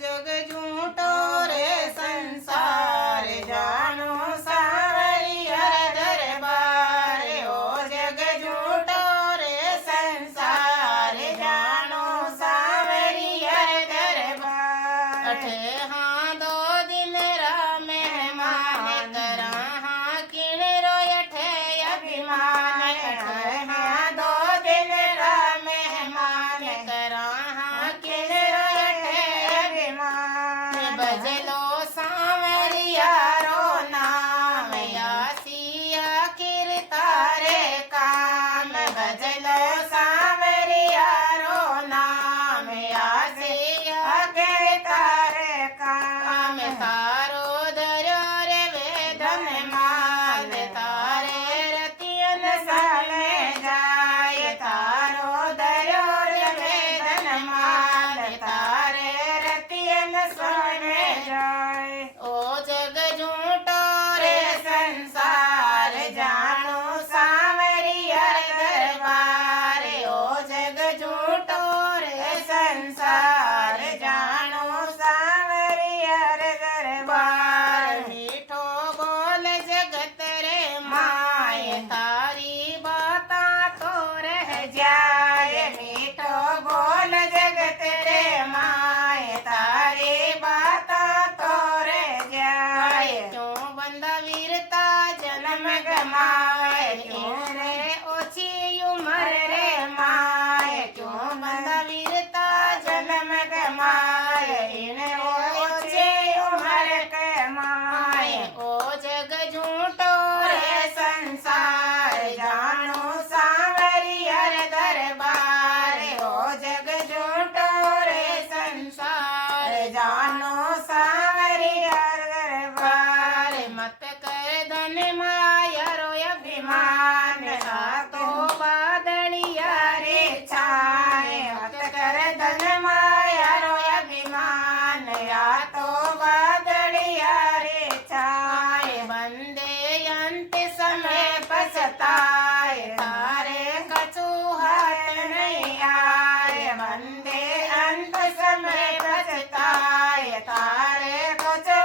जग झूठो रे संसार जानो सांवरिया दरबार ओ जग झूठो रे संसार जानो सांवरिया दरबार अठे हाँ दो दिन रा मेहमान करा हाँ किण रो अठे अभिमान अठे हाँ दो दिन रा मेहमान करा हाँ किण रो अठे अभिमान बजलो सांवरिया रो नाम यासी आखिर तारे काम बजलो सांवरिया रो नाम यासी आखिर तारे काम तारो धर्यो रे वेदन माल तारे रतियन साले जाय तारो धर्यो रे वेदन माल तारे रतियन साले जाय ओ जग झूठो रे संसार जानो सांवरिया दरबार ओ जग झूठो रे संसार जानो सांवरिया दरबार मीठो बोल जगत रे माय तारी बाता तो रह जाए मीठो बोल जगत रे माय तारी बाता तो रह जाए क्यों बंदा वीरता जन्म गमाए क्यों रे ओछी उम्र रे माय क्यों बंदा वीरता जन्म गमाए इन्हें ओछी उम्र के माय ओ जग झूठो रे संसार जानो सांवरिया दरबार ओ जग झूठो रे संसार जानो सांवरिया दरबार मत कर धन माया रो अभिमान आ तो बादलिया रे छाए मत कर धन माया रो अभिमान आ तो बादलिया रे छाए बंदे अंत समय पछताए तारे कछु हाथ नहीं आए बंदे अंत समय पछताए तारे कछु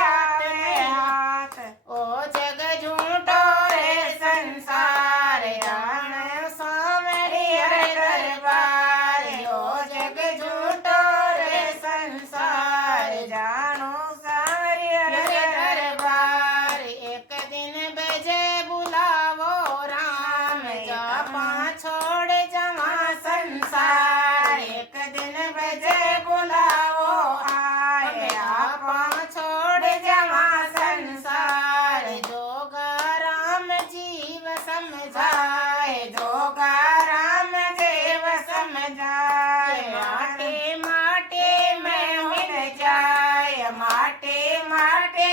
हाथ नहीं हाथ ओ जग झूठो रे संसार जानो सांवरिया दरबार ओ जग झूठो रे संसार जानो सांवरिया दरबार एक दिन बजे बुलावो राम जापा छोड़ जमा संसार एक दिन बजे बुलावो आए आपा छोड़ जमा संसार जोगा राम जीव समझाए जोगा राम जीव समझाए माटे माटे में मिल जाए माटे माटे